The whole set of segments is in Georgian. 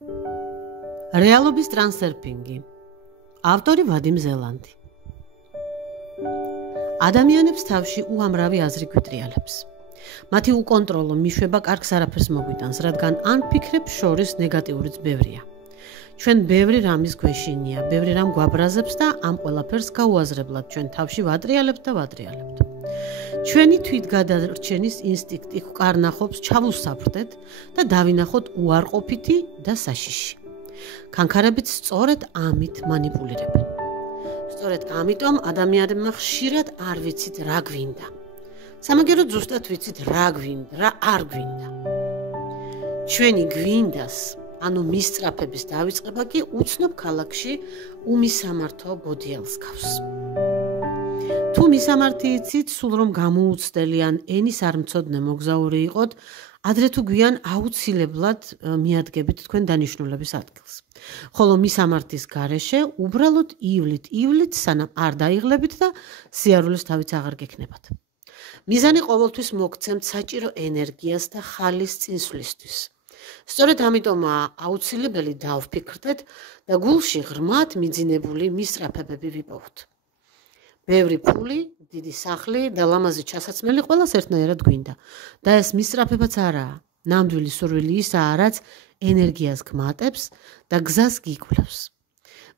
რეალობის ტრანსერფინგი. ავტორი ვადიმ ზელანდი. ადამიანებს თავში უამრავი აზრი გვიტრიალებს. მათი უკონტროლო მიშვება კარგს არაფერს მოგვიტანს, რადგან ან ფიქრებს შორის ნეგატიურიც ბევრია. ჩვენ ბევრი რამის ქვეშინია, ბევრი რამ გვაბრაზებს და ამ ყველაფერს გაუაზრებლად ჩვენ თავში ვატრიალებთ და ვატრიალებთ. ჩვენი თვითგადარჩენის ინსტინქტი გვკარნახობს ჩავუსაფრდეთ და დავინახოთ უარყოფითი და საშიში. კანქარებიც სწორედ ამით მანიპულირებენ. სწორედ ამიტომ ადამიანებმა ხშირად არ ვიცით რა გვინდა. სამაგერო ზუსტად ვიცით რა გვინდა, რა არ გვინდა. ჩვენი გვინდას, ანუ მისწრაფების დავიწყება კი უცნობ ქალაქში უმისამართო ბოდიელს გავს. თუ მისამართი იცით, სულ რომ გამოუცდელი ან ენის არ მცოდნე მოგზაური იყოთ, ადრე თუ გვიან აუცილებლად მიადგებით თქვენ დანიშნულების ადგილს. ხოლო მისამართის გარეშე უბრალოდ ივლით, სანამ არ დაიღლებით და სიარულის თავიც აღარ გექნებათ. მიზანი ყოველთვის მოგცემთ საჭირო ენერგიას და ხალის წინსვლისთვის. სწორედ ამიტომაა აუცილებელი დავფიქრდეთ და გულში ღრმად მიძინებული მისწრაფებები ვიპოვოთ. ბევრი ფული, დიდი სახლი და ლამაზი ჩასაცმელი ყველას ერთნაირად გვინდა. და ეს მისწრაფებაც არაა. ნამდვილი სურვილი ისაა, რაც ენერგიას გმატებს და გზას გიკვლევს.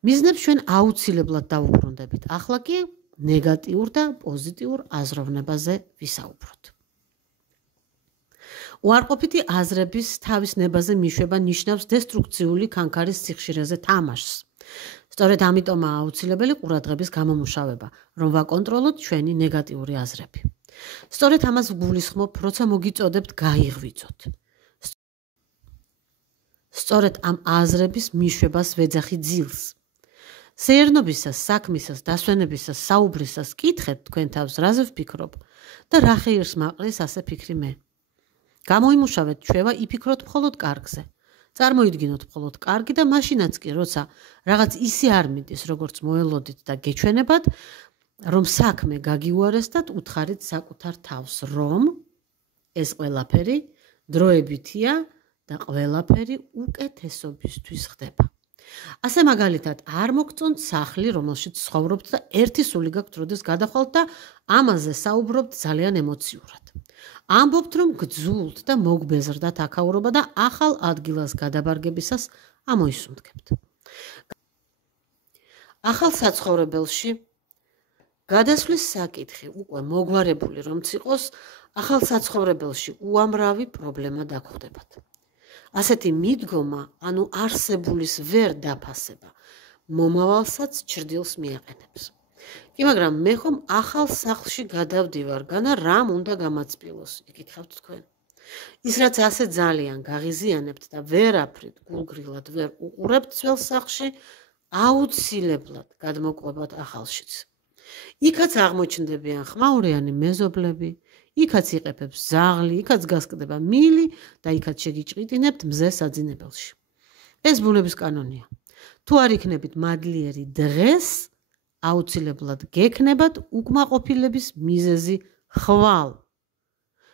მიზნებს ჩვენ აუცილებლად დავუბრუნდებით. ახლა კი ნეგატიურ და პოზიტიურ აზროვნებაზე ვისაუბროთ. უარყოფითი აზრების თავის ნებაზე მიშვება ნიშნავს დესტრუქციული კანქარის სიხშირეზე თამაშს. სწორედ ამიტომაა აუცილებელი ყურადღების გამომუშავება, რომ ვაკონტროლოთ ჩვენი ნეგატიური აზრები. სწორედ ამას ვგულისხმობ, როცა მოგიწოდებთ გაიღვიძოთ. სწორედ ამ აზრების მიშვებას ვეძახი ძილს. სეირნობისას, საქმისას, დასვენებისას, საუბრისას კითხეთ თქვენ თავს, რაზე ვფიქრობ და რა ხეირს მაყრის ასე ფიქრი მე. გამოიმუშავეთ ჩვევა, იფიქროთ მხოლოდ კარგზე. წარმოიდგინოთ მხოლოდ კარგი და მაშინაც კი, როცა რაღაც ისე არ მიდის, როგორც მოელოდით და გეჩვენებათ, რომ საქმე გაგიუარესდათ, უთხარით საკუთარ თავს, რომ ეს ყველაფერი დროებითია და ყველაფერი უკეთესობისთვის ხდება. ასე მაგალითად, არ მოგწონთ სახლი, რომელშიც ცხოვრობთ და ერთი სული გაქვთ, როდეს გადახვალთ და ამაზე საუბრობთ ძალიან ემოციურად. ამბობთ, რომ გძულთ და მოგბეზრდათ აქაურობა და ახალ ადგილას გადაბარგებისას ამოისუნთქებთ. ახალ საცხოვრებელში გადასვლის საკითხი უკვე მოგვარებული რომც იყოს, ახალ საცხოვრებელში უამრავი პრობლემა დაგხვდებათ. ასეთი მიდგომა, ანუ არსებულის ვერ დაფასება, მომავალსაც ჩრდილს მიაყენებს. კი, მაგრამ მე ხომ ახალ სახლში გადავდივარ, განა რამ უნდა გამაწბილოს, იკითხავთ თქვენ. ის რაც ასე ძალიან გაღიზიანებთ და ვერაფრით გულგრილად ვერ უყურებთ ძველ სახლში, აუცილებლად გადმოყვებათ ახალშიც. იქაც აღმოჩნდებიან ხმაურიანი მეზობლები, იქაც იყებებს ზაღლი, იქაც გასკდება მილი და იქაც შეგიჭყიტინებთ მზე საძინებელში. ეს ბუნების კანონია. თუ არ იქნებით მადლიერი დღეს, აუცილებლად გექნებათ უკმაყოფილების მიზეზი ხვალ.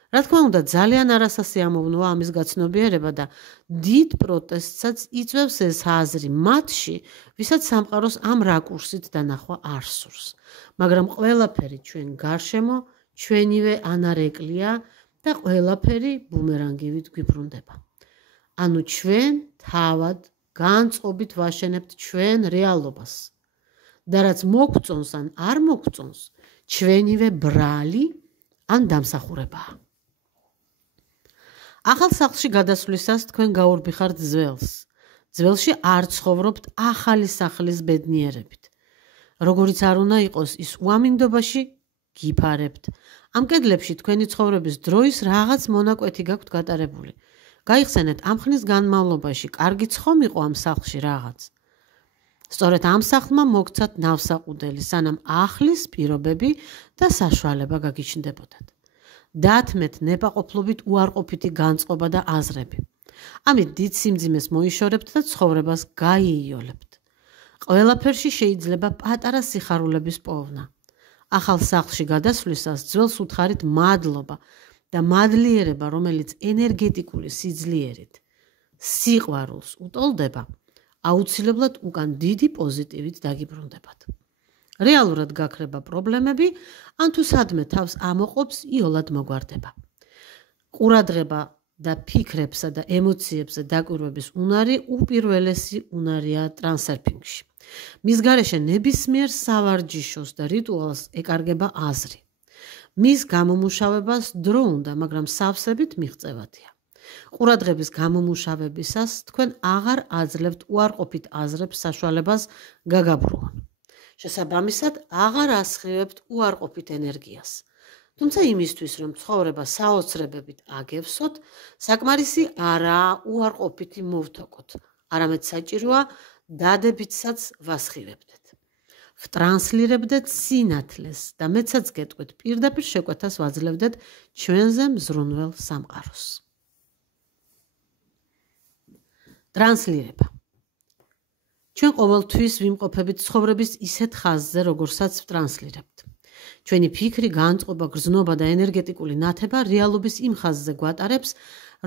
რა თქმა უნდა, ძალიან არასასიამოვნოა ამის გაცნობიერება და დიდ პროტესტსაც იწვევს ეს აზრი მათში, ვისაც სამყაროს ამ რაკურსით დანახვა არ სურს. მაგრამ ყველაფერი ჩვენ გარშემო ჩვენივე ანარეკლია და ყველაფერი ბუმერანგივით გვიბრუნდება. ანუ ჩვენ თავად განწყობით ვაშენებთ ჩვენ რეალობას. და რაც მოგწონს ან არ მოგწონს, ჩვენივე ბრალი ან დამსახურებაა. ახალ სახლში გადასვლისას თქვენ გაურბიხართ ძველს. ძველში არ ცხოვრობთ ახალი სახლის ბედნიერებით. როგორიც არ უნდა იყოს, ის უამინდობაში გიფარებთ. ამ კედლებში თქვენი ცხოვრების დროის რაღაც მონაკვეთი გაქვთ გატარებული. გაიხსენეთ, ამ ხნის განმავლობაში კარგი ხომ იყო ამ სახლში რაღაც. სწორედ ამ სახლმა მოგცათ ნავსაყუდელი, სანამ ახლის პირობები და საშუალება გაგიჩნდებოდათ. დათმეთ ნებაყოფლობით უარყოფითი განწყობა და აზრები. ამით დიდ სიმძიმეს მოიშორებთ და ცხოვრებას გაიიოლებთ. ყველაფერში შეიძლება პატარა სიხარულების პოვნა. ახალ სახლში გადასვლისას ძველს უთხარით მადლობა და მადლიერება, რომელიც ენერგეტიკული სიძლიერით სიყვარულს უტოლდება, აუცილებლად უკან დიდი პოზიტივით დაგიბრუნდებათ. რეალურად გაქრება პრობლემები, ან თუ სადმე თავს ამოყობს, იოლად მოგვარდება. ყურადღება და ფიქრებსა და ემოციებზე დაკვირვების უნარი უპირველესი უნარია ტრანსერფინგში. მის გარეშე ნებისმიერ სავარჯიშოს და რიტუალს ეკარგება აზრი. მის გამომუშავებას დრო უნდა, მაგრამ სავსებით მიღწევადია. ყურადღების გამომუშავებისას თქვენ აღარ აძლევთ უარყოფით აზრებს საშუალებას გაგაბრუნონ. შესაბამისად, აღარ ასხივებთ უარყოფით ენერგიას. თუმცა იმისთვის, რომ ცხოვრება საოცრებებით აგევსოთ, საკმარისი არაა უარყოფითი მოვთოკოთ, არამედ საჭიროა დადებითსაც ვასხივებდეთ. ვტრანსლირებდეთ სინათლეს და მეცაც გეტყვით, პირდაპირ შეკვეთას ვაძლევდეთ ჩვენზე მზრუნველ სამყაროს. ტრანსლირება. ჩვენ ყოველთვის ვიმყოფებით ცხოვრების ისეთ ხაზზე, როგორსაც ვტრანსლირებთ. ჩვენი ფიქრი, განწყობა, გრძნობა და ენერგეტიკული ნათება რეალობის იმ ხაზზე გვატარებს,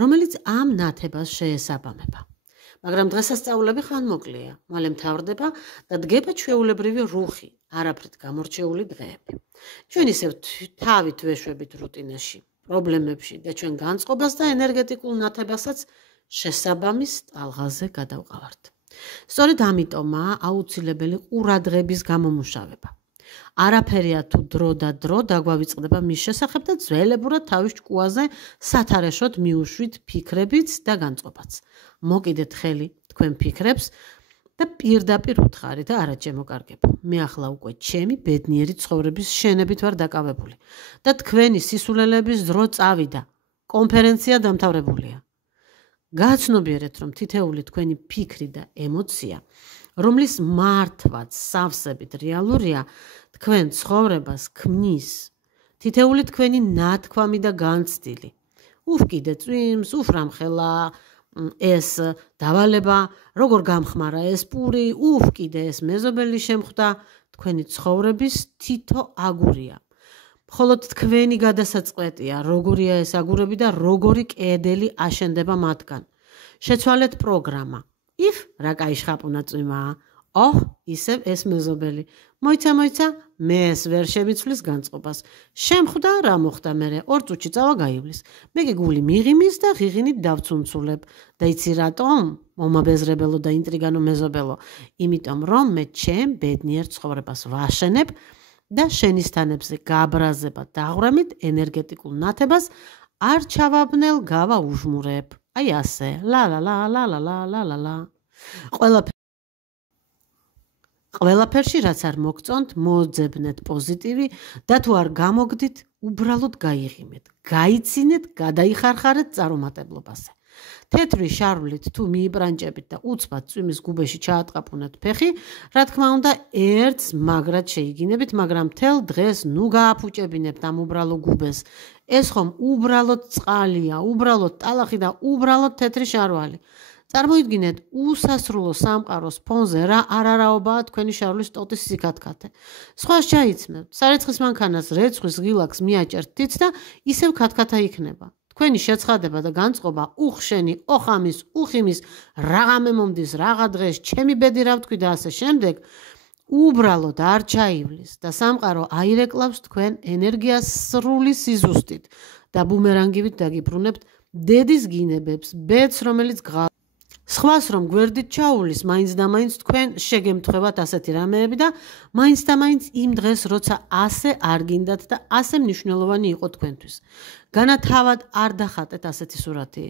რომელიც ამ ნათებას შეესაბამება. მაგრამ დღესასწაულები ხანმოკლეა, მალე მთავრდება და დგება ჩვეულებრივი რუხი, არაფრით გამორჩეული დღეები. ჩვენ ისევ თავით ვეშვებით რუტინაში, პრობლემებში და ჩვენ განწყობას და ენერგეტიკულ ნათებასაც შესაბამის ტალღაზე გადავყავართ. სწორედ ამიტომაა აუცილებელი ყურადღების გამომუშავება. არაფერია თუ დრო და დრო დაგვავიწყდება მის შესახებ და ძველებურად თავის ჭკუაზე სათარეშოდ მიუშვით ფიქრებიც და განწყობაც. მოკიდეთ ხელი თქვენ ფიქრებს და პირდაპირ უთხარით და არა ჩემოკარგებო. მე ახლა უკვე ჩემი ბედნიერი ცხოვრების შენებით ვარ დაკავებული და თქვენი სისულელების დრო წავიდა. კონფერენცია დამთავრებულია. გაცნობიერეთ, რომ თითეული თქვენი ფიქრი და ემოცია, რომლის მართვაც სავსებით რეალურია, თქვენ ცხოვრებას ქმნის. თითეული თქვენი ნათქვამი და განცდილი. ufკიდე წვიმს, ufრამხელა ეს დავალება, როგორ გამხმარა ეს პური, ufკიდე ეს მეზობელი შემხვდა, თქვენი ცხოვრების თითო აგურია. მხოლოდ თქვენი გადასაწყვეტია, როგორია ეს აგურები და როგორი კედელი აშენდება მათგან. შეცვალეთ პროგრამა. if რა კაი შხაპუნა წვიმაა. ისევ ეს მეზობელი. მოიცა, მე ეს ვერ შემიცვლის განწყობას. შემხვდა, რა მოხდა მერე, 2 წუთში წავა გაივლის. მე კი გული მიღიმის და ღიღინით დავცუნცულებ. და იცი რატომ? მომაბეზრებელო და ინტრიგანო მეზობელო. იმიტომ რომ მე ჩემ ბედნიერ ცხოვრებას ვაშენებ და შენის-თანებზე გაბრაზება დაღვრამით ენერგეტიკულ ნათებას არ ჩავაბნელ გავაუჟმურებ. აი ასე. ლა. ყველაფერში რაც არ მოგწონთ, მოძებნეთ პოზიტივი და თუ არ გამოგდით, უბრალოდ გაიღიმეთ, გაიცინეთ, გადაიხარხარეთ წარუმატებლობაზე. თეთრი შარვლით თუ მიიბრანჭებით და უცბად წვიმის გუბეში ჩაატყაპუნეთ ფეხი, რა თქმა უნდა, ერთს მაგრად შეიგინებით, მაგრამ მთელ დღეს ნუ გააფუჭებინებთ ამ უბრალო გუბეს. ეს ხომ უბრალოდ წყალია, უბრალოდ ტალახი და უბრალოდ თეთრი შარვალი. წარმოიდგინეთ, უსასრულო სამყაროს ფონზე რა არარაობაა თქვენი შარვლის ტოტის სიკათქათე. სხვას ჩაიცმევთ, სარეცხის მანქანას რეცხვის ღილაკს მიაჭერთ და ისევ ქათქათა იქნება. თქვენი შეცხადება და განწყობა უხშენი, ოხამის, უხიმის, რაღაცა მომდის, რაღა დღეს, ჩემი ბედი რა ვთქვი და ასე შემდეგ, უბრალოდ არ ჩაივლის და სამყარო აირეკლავს თქვენ ენერგიას სრული სიზუსტით და ბუმერანგივით დაგიბრუნებთ დედის გინებებს, ბედს, რომელიც სხვას რომ გვერდით ჩაუვლის, მაინც და მაინც თქვენ შეგემთხვევათ ასეთი რამეები და მაინც და მაინც იმ დღეს, როცა ასე არ გინდათ და ასე მნიშვნელოვანი იყო თქვენთვის. განათავად არ დახატეთ ასეთი სურათი.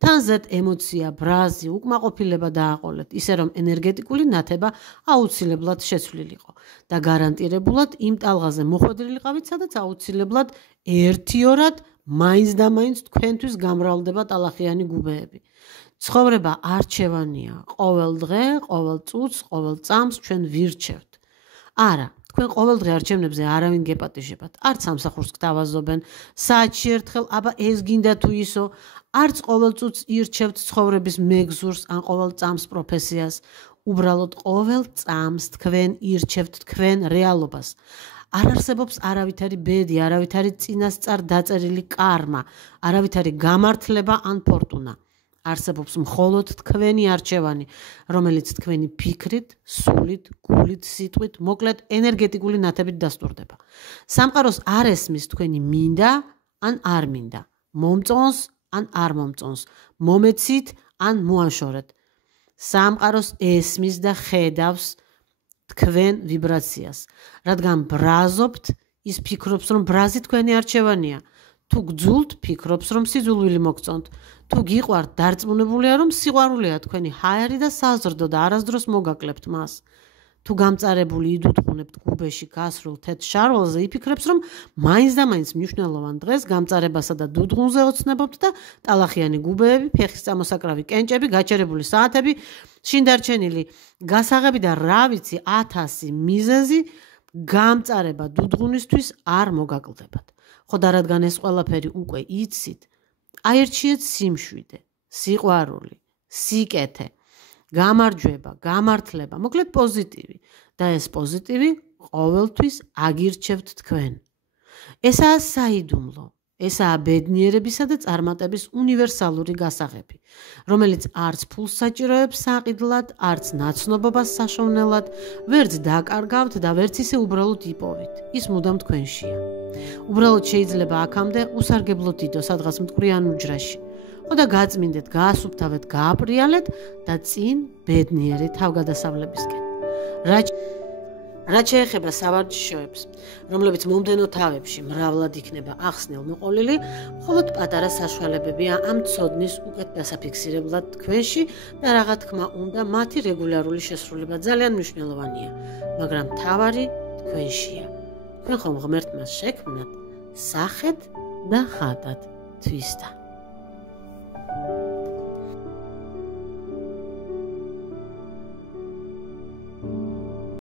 თან ზედ ემოცია, ბრაზი, უკმაყოფილება დააყოლეთ, ისე რომ ენერგეტიკული ნათება აუცილებლად შეცვლილიყო და გარანტირებულად იმ ტალღაზე მოხვედრილიყავით, სადაც აუცილებლად ერთიორად მაინც და მაინც თქვენთვის გამრავლდება ტალახიანი გუბეები. ცხოვრება არჩევანია. ყოველ დღე, ყოველ წუთს, ყოველ წამს ჩვენ ვირჩევთ. არა, თქვენ ყოველ დღე არჩევნებზე არავინ გეპატიჟებათ. არც სამსახურს გთავაზობენ, საათში ერთხელ, აბა ეს გინდა თუ ისო, არც ყოველ წუთს ირჩევთ ცხოვრების მეგზურს ან ყოველ წამს პროფესიას. უბრალოდ ყოველ წამს თქვენ ირჩევთ თქვენ რეალობას. არ არსებობს არავითარი ბედი, არავითარი წინასწარ დაწერილი კარმა, არავითარი გამართლება ან ფორტუნა. არსებობს მხოლოდ თქვენი არჩევანი, რომელიც თქვენი ფიქრით, სულით, გულით, სიტყვით, მოკლედ ენერგეტიკული ნათებით დასტურდება. სამყაროს არ ესმის თქვენი მინდა ან არ მინდა, მომწონს ან არ მომწონს, მომეცით ან მოაშორეთ. სამყაროს ესმის და ხედავს თქვენ ვიბრაციას, რადგან ბრაზობთ, ის ფიქრობს, რომ ბრაზი თქვენი არჩევანია. თუ გძულთ, ფიქრობს, რომ სიძულვილი მოგწონთ. თუ გიყვართ, დარწმუნებულია, რომ სიყვარულია თქვენი ჰაერი და საზრდო და არასდროს მოგაკლებთ მას. თუ გამწარებული იდუთხუნებთ გუბეში გასრულ თეთრ შარვალზე, იფიქრებს, რომ მაინც და მაინც მნიშვნელოვან დღეს გამწარებასა და დუდღუნზე ოცნებობთ და ტალახიანი გუბეები, ფეხის წამოსაკრავი კენჭები, გაჩერებული საათები, შინდარჩენილი გასაღები და რა ვიცი 1000 მიზეზი გამწარება დუდღუნისთვის არ მოგაკლდებათ. ხო და რადგან ეს ყველაფერი უკვე იცით, აირჩიეთ სიმშვიდე, სიყვარული, სიკეთე, გამარჯვება, გამართლება, მოკლედ პოზიტივი და ეს პოზიტივი ყოველთვის აგირჩევთ თქვენ. ესაა საიდუმლო, ესაა ბედნიერებისა და წარმატების უნივერსალური გასაღები, რომელიც არც ფულს საჭიროებს საყიდლად, არც ნაცნობობას საშოვნელად, ვერც დაკარგავთ და ვერც ისე უბრალოდ იპოვით. ის მუდამ თქვენშია. უბრალოდ შეიძლება აქამდე უსარგებლო დიდო სადღაც მტკვრიან უჯრაში. ხო და გაწმინდეთ, გაასუფთავეთ, გააპრიალეთ და წინ ბედნიერი თავგადასავლებისკენ. რაც შეეხება სავარჯიშოებს, რომლებიც მომდენო თავებში მრავლად იქნება ახსნილ მოყოლილი, მხოლოდ პატარა საშუალებებია ამ ცოდნის უკეთ დასაფიქსირებლად თქვენში და რა თქმა უნდა, მათი რეგულარული შესრულება ძალიან მნიშვნელოვანია, მაგრამ მთავარი თქვენშია. თქვენ ხომ ღმერთმა შექმნათ სახედ და ხატად თვისდა.